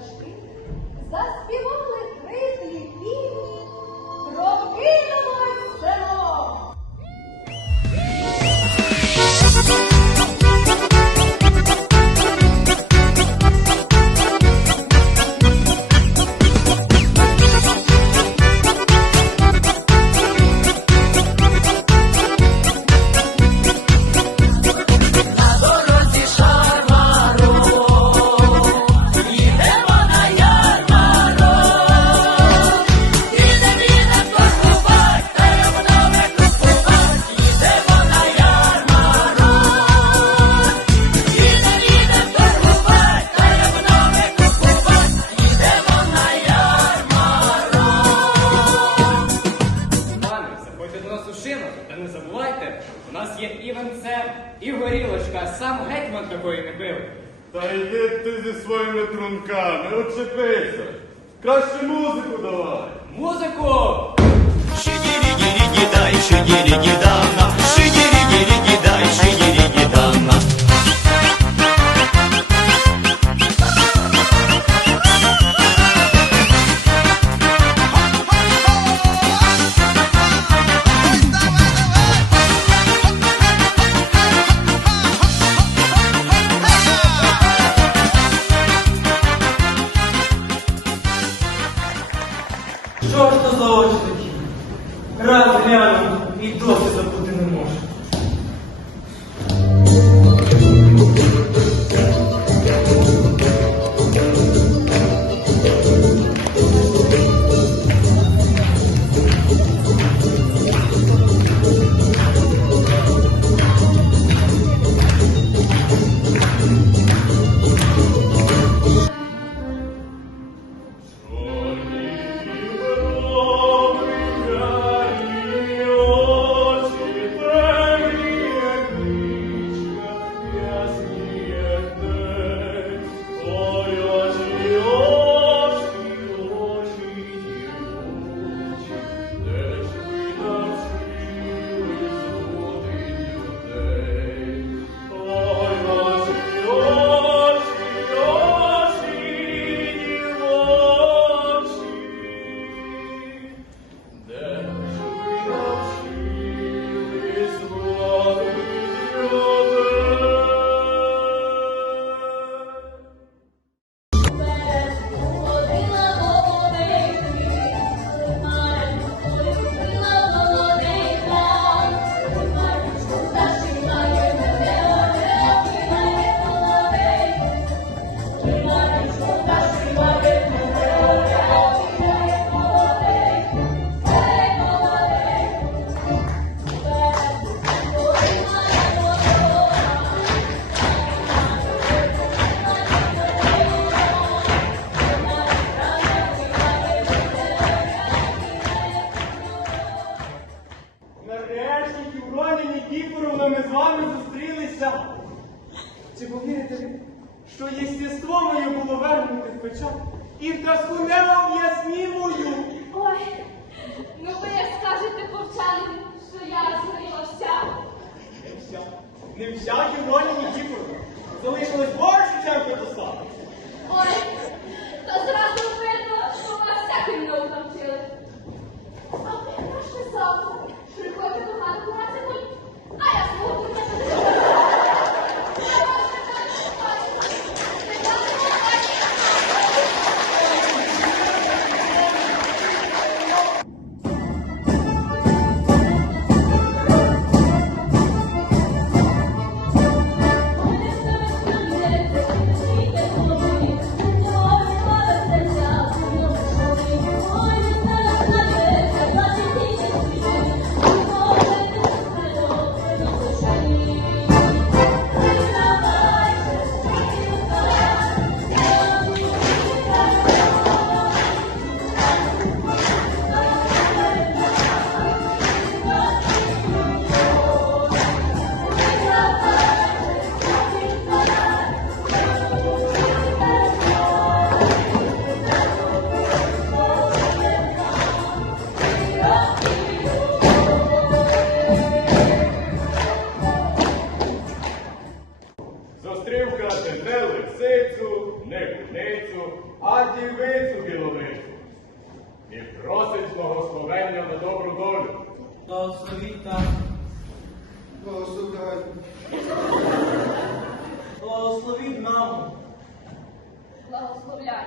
пташки заспівали у нас є і венце, і горілочка, сам гетьман такої не бив. Та йди ти зі своїми трунками, очепися. Краще музику давай. Музику! Шигири-гири-гидай, шигири-гидана, Євроні Нікіфоровна, ми з вами зустрілися. Чи повірите ви, що єстество моє було вернуте в печать і пташку не об'яснімою? Ой, ну ви як скажете повчаним, що я згоріла вся. Не вся, не вся Євроні Нікіфоровна. Залишилось більше, delamo dobru volju. Blagoslovita. Blagoslovaj. Blagoslovi mamu. Blagoslovljaj.